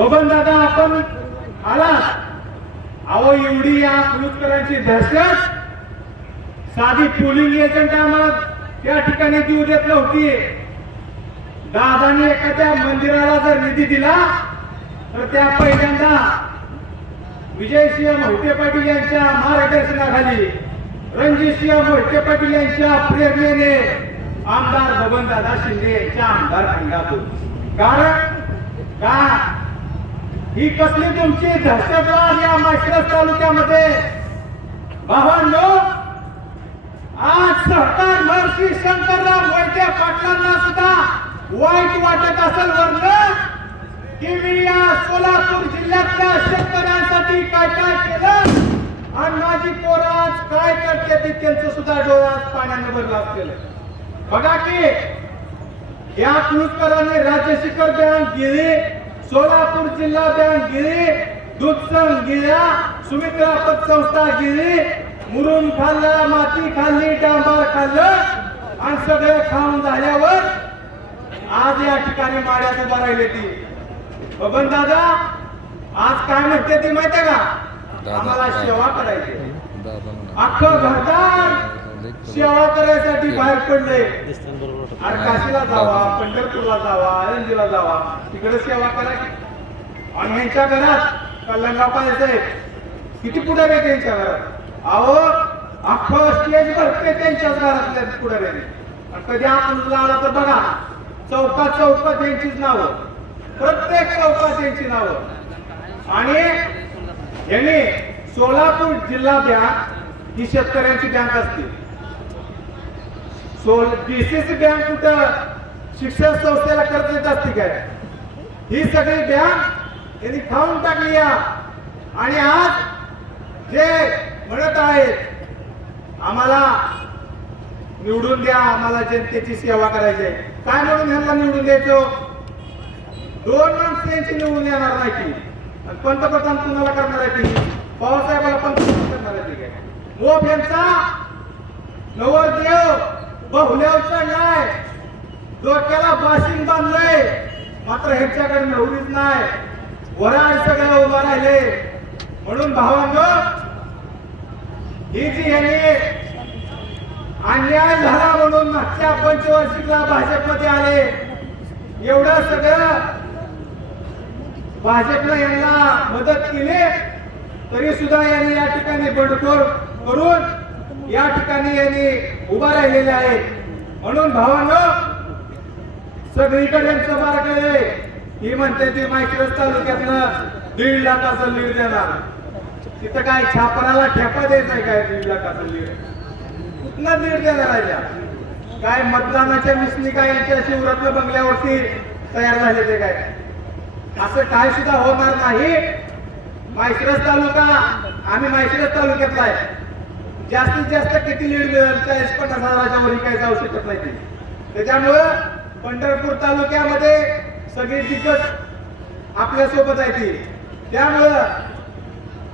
बबन दादा आपण आलात. अहो एवढी या पुलुसकरांची दहशत साधी पोलिंग एजंट आम्हाला त्या ठिकाणी देऊ देत नव्हती. दादाने एखाद्या मंदिराला जर निधी दिला तर त्या पहिल्यांदा विजयसिंह मोहिते पाटील यांच्या मार्गदर्शनाखाली रणजितसिंह मोहिते पाटील यांच्या प्रेरणेने आमदार बबनदादा शिंदे यांच्या आमदार संघातून. कारण का ही कसली तुमची दहशतवाद या माळशिरस तालुक्यामध्ये. भावांनो, आज सहकार महर्षी शंकरराव मोहिते पाटलांना सुद्धा वाईट वाटत असेल वरनं की मी या सोलापूर जिल्ह्यातल्या शेतकऱ्यांसाठी काय काय केलं आणि माझी पोरं आज काय करते ते त्यांचं सुद्धा डोळ्यात पाण्याने भरलं असलेलं. बघा की या पुलुसकरांनी राज्य शिखर बँक गेली, सोलापूर जिल्हा बँक गेली, दूधसंघ गेल्या, सुमित्रा पतसंस्था गेली, मुरुम खाल्ला, माती खाल्ली, डांबार खाल्लं आणि सगळे खाऊन झाल्यावर आज या ठिकाणी माड्यात उभा राहिली ती. बबन दादा आज काय म्हणते ती माहितीये का? आम्हाला सेवा करायची. अख्खं घरदार सेवा करायसाठी बाहेर पडले. अरे काशीला जावा, पंढरपूरला जावा, आळंदीला जावा, तिकडे सेवा करायची. आणि यांच्या घरात कल्याणराव पाहिजे किती पुढारी आहे त्यांच्या घरात. अहो अख्खं स्टेज भरते त्यांच्याच घरातल्या पुढाऱ्याने. आणि कधी आपण आला तर बघा चौकात चौकात यांचीच नावं, प्रत्येक चौकात यांची नावं. आणि यांनी सोलापूर जिल्हा बँक ही शेतकऱ्यांची बँक असते. डीसीसी बँक कुठं शिक्षण संस्थेला कर्ज देत असते काय? ही सगळी बँक यांनी खाऊन टाकली. आणि आज जे म्हणत आहेत आम्हाला निवडून द्या, आम्हाला जनतेची सेवा करायची आहे, काय म्हणून ह्यांना निवडून द्यायचो? 2 माणसं यांची निवडून येणार नाही की. पंतप्रधान कुणाला करणार आहे ती? पवारसाहेबाला पंतप्रधान करणार आहे ती काय? मोफ यांचा नवरदेव बहुल्यावर चढलाय, डोक्याला बाशिंग बांधलंय, मात्र ह्यांच्याकडे नवरीच नाही. वराड सगळं उभा राहिले. म्हणून भावांनो, ही जी यांनी अन्याय झाला म्हणून मागच्या पंचवार्षिकला भाजपमध्ये आले, एवढं सगळं भाजपला यांना मदत केली तरी सुद्धा यांनी या ठिकाणी बंडखोर करून या ठिकाणी यांनी उभा राहिलेले आहेत. म्हणून भावांनो, सगळीकडे सभा केले. ही म्हणते ती माळशिरस तालुक्यातनं 1.5 लाखाचं लीड देणार. तिथं काय छापराला ठेपा द्यायचा काय? 1.5 लाखाचं लीड कुठनं लीड देणार आहे? काय मतदानाच्या मिसनी काय यांच्या शिवरत्न बंगल्यावरती तयार झाले ते काय? असं काय सुद्धा होणार नाही. माळशिरस तालुका, आम्ही माळशिरस तालुक्यातला आहे. जास्तीत जास्त किती लीड मिळेल? 40-50 हजाराच्या वर काय जाऊ शकत नाही. त्याच्यामुळं पंढरपूर तालुक्यामध्ये सगळी दिग्गज आपल्या सोबत आहे ती. त्यामुळं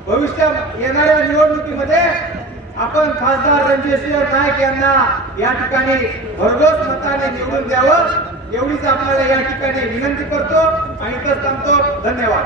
भविष्य येणाऱ्या निवडणुकीमध्ये आपण खासदार रणजितसिंह नाईक यांना या ठिकाणी भरघोस मताने निवडून द्यावं एवढीच आपल्याला या ठिकाणी विनंती करतो आणि इथंच थांबतो. धन्यवाद.